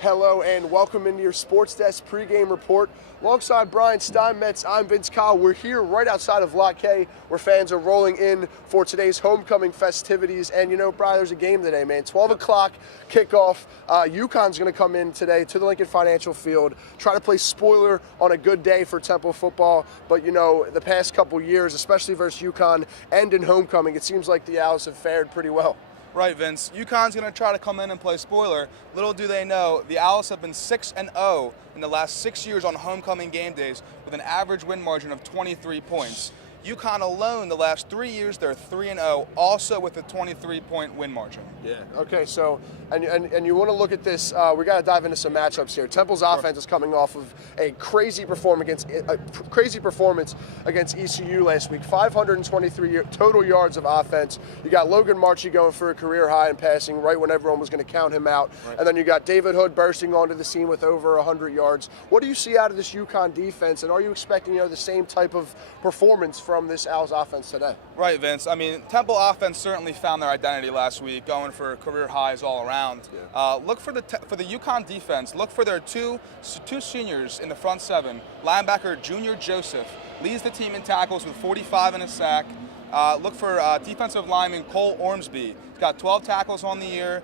Hello and welcome into your SportsDesk pregame report. Alongside Brian Steinmetz, I'm Vince Coll. We're here right outside of Lot K where fans are rolling in for today's homecoming festivities. And you know, Brian, there's a game today, man. 12 o'clock kickoff. Uconn's going to come in today to the Lincoln Financial Field, try to play spoiler on a good day for Temple football. But you know, the past couple years, especially versus Uconn and in homecoming, it seems like the Owls have fared pretty well. Right, Vince. Uconn's going to try to come in and play spoiler. Little do they know, the Owls have been 6-0 in the last 6 years on homecoming game days with an average win margin of 23 points. Uconn alone, the last 3 years, they're 3-0, also with a 23-point win margin. Yeah. Okay, so, and you want to look at this, we got to dive into some matchups here. Temple's offense is coming off of a crazy performance against ECU last week. 523 total yards of offense. You got Logan Marchie going for a career high in passing right when everyone was going to count him out. Right. And then you got David Hood bursting onto the scene with over 100 yards. What do you see out of this Uconn defense, and are you expecting, the same type of performance from this Owls offense today? Right, Vince. I mean, Temple offense certainly found their identity last week, going for career highs all around. Yeah. Look for the Uconn defense. Look for their two seniors in the front seven. Linebacker Junior Joseph leads the team in tackles with 45 and a sack. Look for defensive lineman Coll Ormsby. He's got 12 tackles on the year.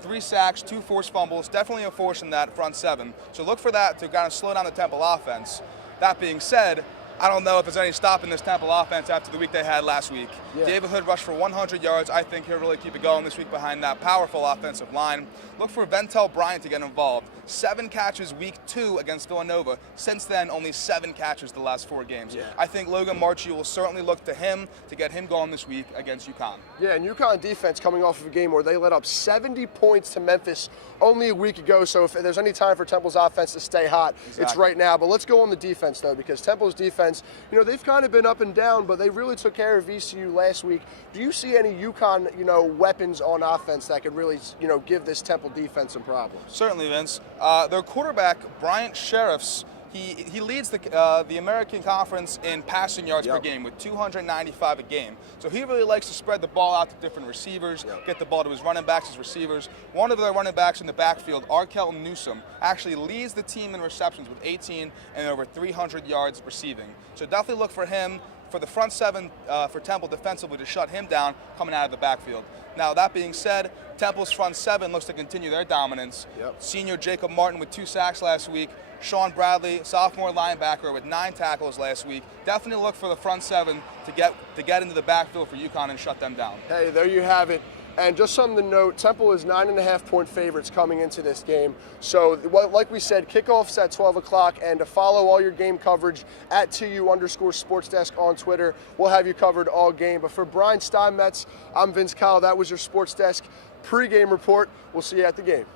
3 sacks, 2 forced fumbles, definitely a force in that front seven. So look for that to kind of slow down the Temple offense. That being said, I don't know if there's any stopping this Temple offense after the week they had last week. Yeah. David Hood rushed for 100 yards. I think he'll really keep it going this week behind that powerful offensive line. Look for Ventel Bryant to get involved. 7 catches week 2 against Villanova. Since then, only 7 catches the last 4 games. Yeah. I think Logan Marchie will certainly look to him to get him going this week against Uconn. Yeah, and Uconn defense coming off of a game where they let up 70 points to Memphis only a week ago. So if there's any time for Temple's offense to stay hot, It's right now. But let's go on the defense, though, because Temple's defense, they've kind of been up and down, but they really took care of VCU last week. Do you see any Uconn, weapons on offense that could really, give this Temple defense some problems? Certainly, Vince. Their quarterback, Bryant Sheriffs, he leads the American Conference in passing yards per game with 295 a game. So he really likes to spread the ball out to different receivers, get the ball to his running backs, his receivers. One of their running backs in the backfield, Arkel Newsom, actually leads the team in receptions with 18 and over 300 yards receiving. So definitely look for him, for the front seven for Temple defensively to shut him down coming out of the backfield. Now, that being said, Temple's front seven looks to continue their dominance. Senior Jacob Martin with 2 sacks last week. Sean Bradley, sophomore linebacker, with 9 tackles last week. Definitely look for the front seven to get into the backfield for Uconn and shut them down. Hey, there you have it. And just something to note, Temple is 9.5-point favorites coming into this game. So, like we said, kickoff's at 12 o'clock, and to follow all your game coverage at @TU_SportsDesk on Twitter. We'll have you covered all game. But for Brian Steinmetz, I'm Vince Coll. That was your SportsDesk pregame report. We'll see you at the game.